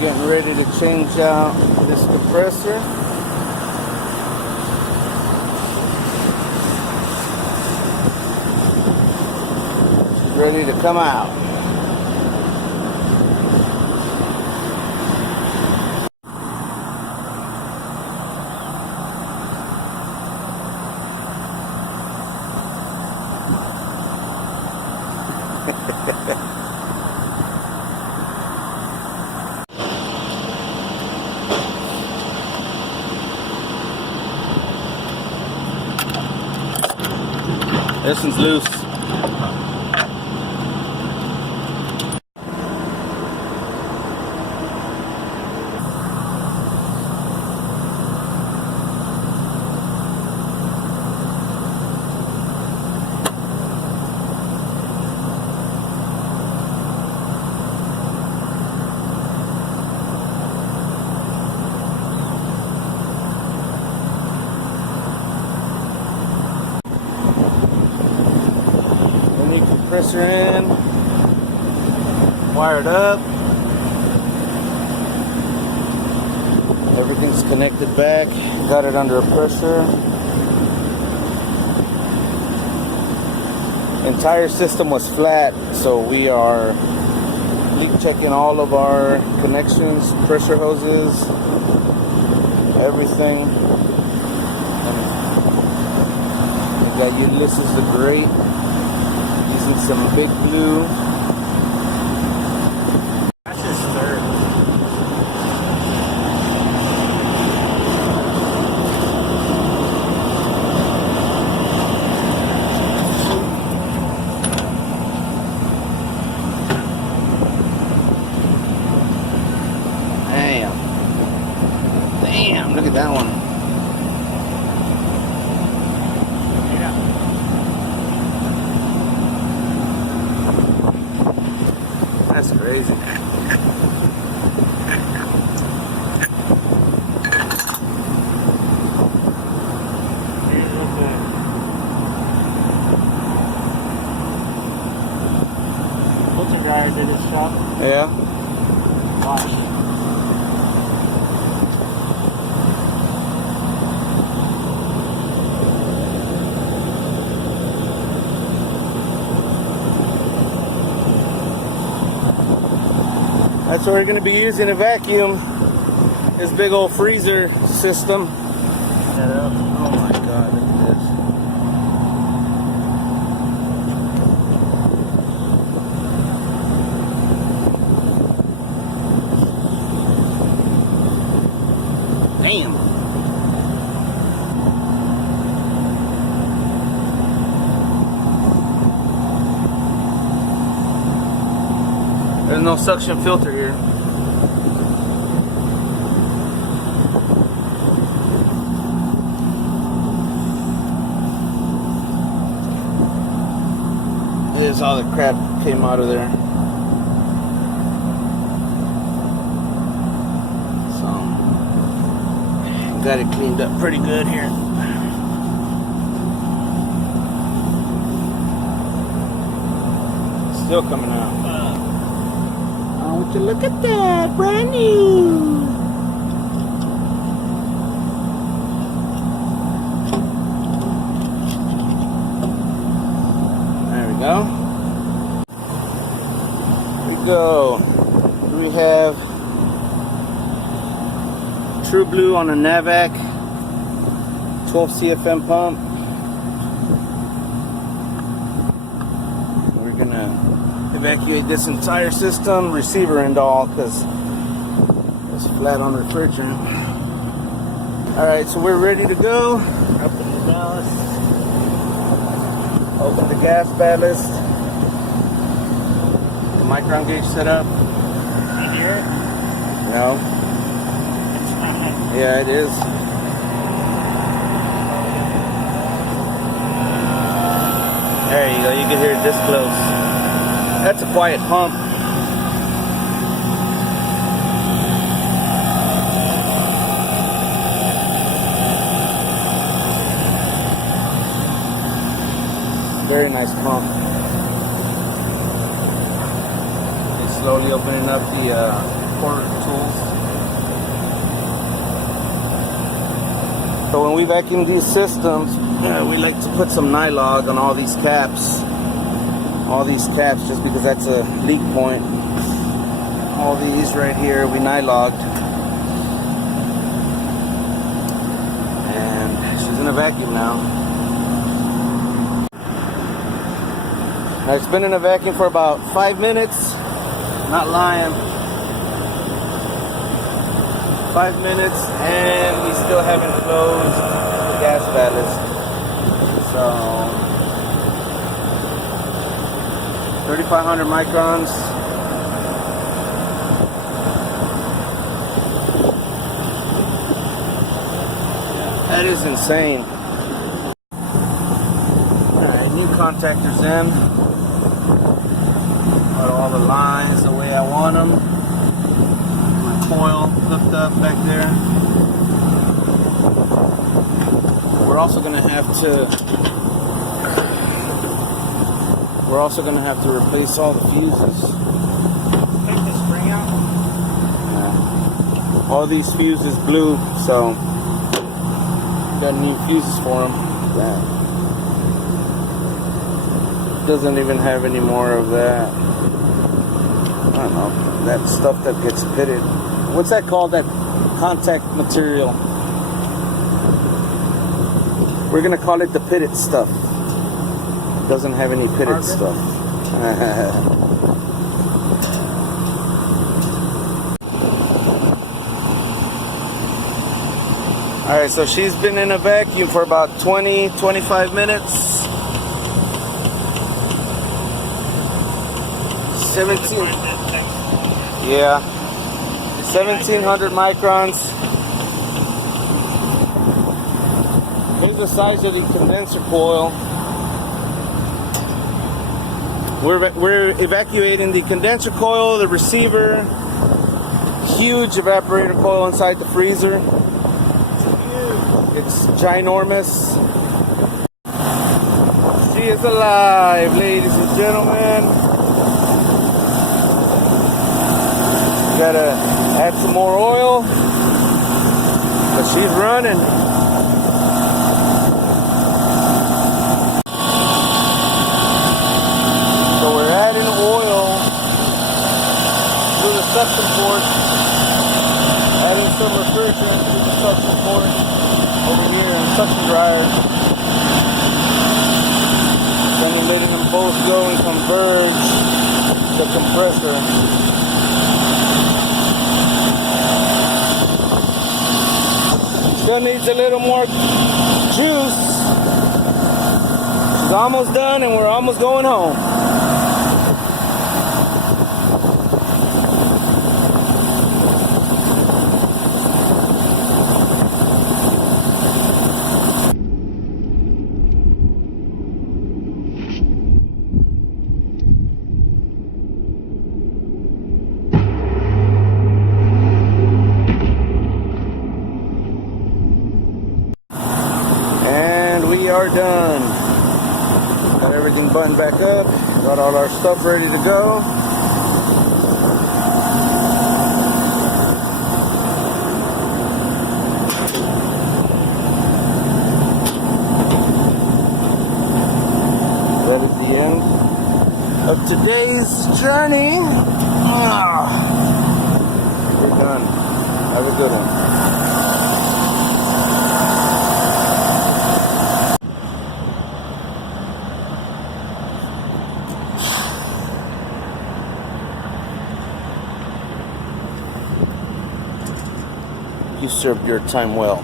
Getting ready to change out this compressor. Ready to come out. This one's loose. Compressor in, wired up, everything's connected back, got it under pressure. Entire system was flat, so we are leak checking all of our connections, pressure hoses, everything. We got Ulysses the Great. Some big blue. That's his third. Damn, look at that one. That's crazy. Filter dryers at his shop. Yeah. Watch. That's what we're going to be using a vacuum. This big old freezer system. Oh my God, look at this. Damn. There's no suction filter here. Here's all the crap came out of there. So, got it cleaned up pretty good here. Still coming out. Would you look at that, brand new. There we go. Here we go. We have TruBlu on a Navac 12 CFM pump. We're gonna evacuate this entire system, receiver and all, because it's flat on the refrigerant. Alright, so we're ready to go. Open the ballast. Open the gas ballast. The micron gauge set up. You hear it? No. Yeah, it is. There you go, you can hear it this close. That's a quiet pump. Very nice pump. It's slowly opening up the support tools. So when we vacuum these systems, we like to put some nylog on all these caps. All these caps, just because that's a leak point. All these right here, we nylogged. And she's in a vacuum now. Now, it's been in a vacuum for about 5 minutes. Not lying. 5 minutes, and we still haven't closed the gas ballast. So 3,500 microns. That is insane. Alright, new contactors in. Got all the lines the way I want them. Coil hooked up back there. We're also gonna have to replace all the fuses. Take the spring out. Yeah. All these fuses blew, so got new fuses for them. Yeah. Doesn't even have any more of that. I don't know, that stuff that gets pitted. What's that called? That contact material. We're gonna call it the pitted stuff. Doesn't have any pitted stuff. Alright, so she's been in a vacuum for about 20-25 minutes. 17. Yeah. 1,700 microns. Here's the size of the condenser coil. We're evacuating the condenser coil, the receiver, huge evaporator coil inside the freezer. It's ginormous. She is alive, ladies and gentlemen. Gotta add some more oil, but she's running. So we're adding oil through the suction port, adding some refrigerant through the suction port over here in the suction dryer, then we're letting them both go and converge the compressor. Still needs a little more juice. She's almost done and we're almost going home. We are done. Got everything buttoned back up. Got all our stuff ready to go. That is the end of today's journey. We're done. Have a good one. You served your time well.